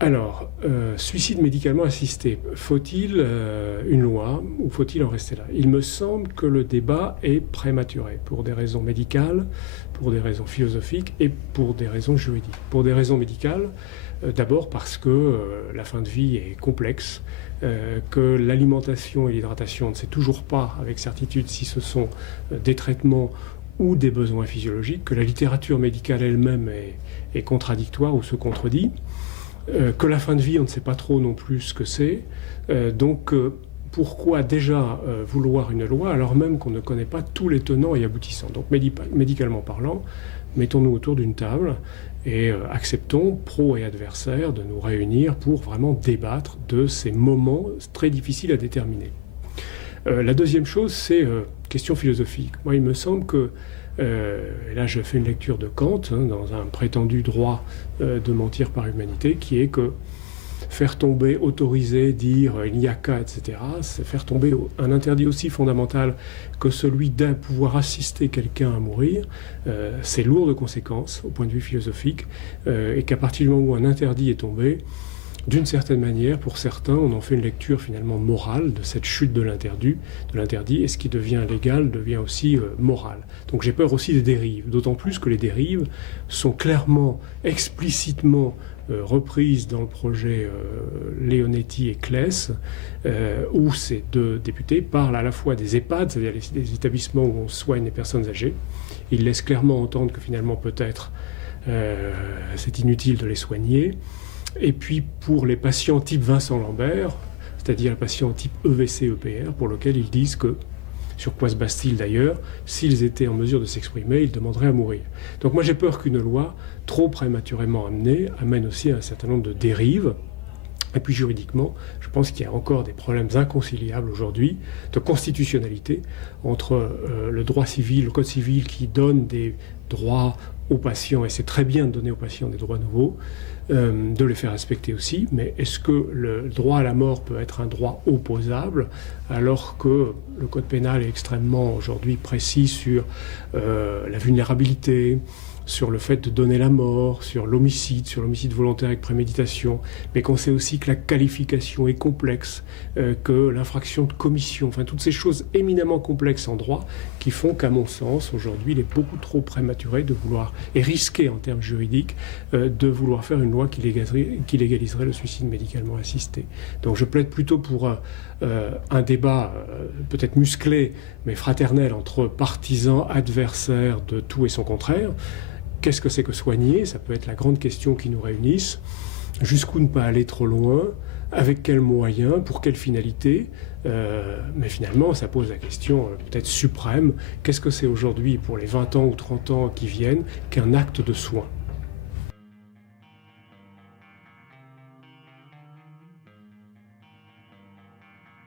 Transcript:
Alors, suicide médicalement assisté, faut-il une loi ou faut-il en rester là? Il me semble que le débat est prématuré pour des raisons médicales, pour des raisons philosophiques et pour des raisons juridiques. Pour des raisons médicales, d'abord parce que la fin de vie est complexe, que l'alimentation et l'hydratation, on ne sait toujours pas avec certitude si ce sont des traitements ou des besoins physiologiques, que la littérature médicale elle-même est contradictoire ou se contredit. Que la fin de vie, on ne sait pas trop non plus ce que c'est. Donc, pourquoi déjà vouloir une loi alors même qu'on ne connaît pas tous les tenants et aboutissants? Donc, médicalement parlant, mettons-nous autour d'une table et acceptons, pros et adversaires, de nous réunir pour vraiment débattre de ces moments très difficiles à déterminer. La deuxième chose, c'est question philosophique. Moi, il me semble que et là, je fais une lecture de Kant, dans un prétendu droit de mentir par humanité, qui est que faire tomber, autoriser, dire il n'y a qu'à, etc., c'est faire tomber un interdit aussi fondamental que celui d'un pouvoir assister quelqu'un à mourir. C'est lourd de conséquences au point de vue philosophique, et qu'à partir du moment où un interdit est tombé, d'une certaine manière, pour certains, on en fait une lecture finalement morale de cette chute de l'interdit, et ce qui devient légal devient aussi moral. Donc j'ai peur aussi des dérives, d'autant plus que les dérives sont clairement, explicitement reprises dans le projet Leonetti et Claes, où ces deux députés parlent à la fois des EHPAD, c'est-à-dire des établissements où on soigne les personnes âgées. Ils laissent clairement entendre que finalement peut-être c'est inutile de les soigner. Et puis pour les patients type Vincent Lambert, c'est-à-dire les patients type EVC-EPR, pour lesquels ils disent que, sur quoi se base-t-il d'ailleurs, s'ils étaient en mesure de s'exprimer, ils demanderaient à mourir. Donc moi j'ai peur qu'une loi trop prématurément amenée amène aussi à un certain nombre de dérives. Et puis juridiquement, je pense qu'il y a encore des problèmes inconciliables aujourd'hui de constitutionnalité entre le droit civil, le code civil qui donne des droits aux patients, et c'est très bien de donner aux patients des droits nouveaux, de les faire respecter aussi, mais est-ce que le droit à la mort peut être un droit opposable alors que le code pénal est extrêmement aujourd'hui précis sur la vulnérabilité, sur le fait de donner la mort, sur l'homicide volontaire avec préméditation, mais qu'on sait aussi que la qualification est complexe, que l'infraction de commission, enfin toutes ces choses éminemment complexes en droit qui font qu'à mon sens, aujourd'hui, il est beaucoup trop prématuré de vouloir, et risqué en termes juridiques, de vouloir faire une loi qui légaliserait le suicide médicalement assisté. Donc je plaide plutôt pour un débat peut-être musclé, mais fraternel entre partisans, adversaires de tout et son contraire. Qu'est-ce que c'est que soigner? Ça peut être la grande question qui nous réunisse. Jusqu'où ne pas aller trop loin? Avec quels moyens? Pour quelle finalité? Mais finalement, ça pose la question peut-être suprême. Qu'est-ce que c'est aujourd'hui, pour les 20 ans ou 30 ans qui viennent, qu'un acte de soin?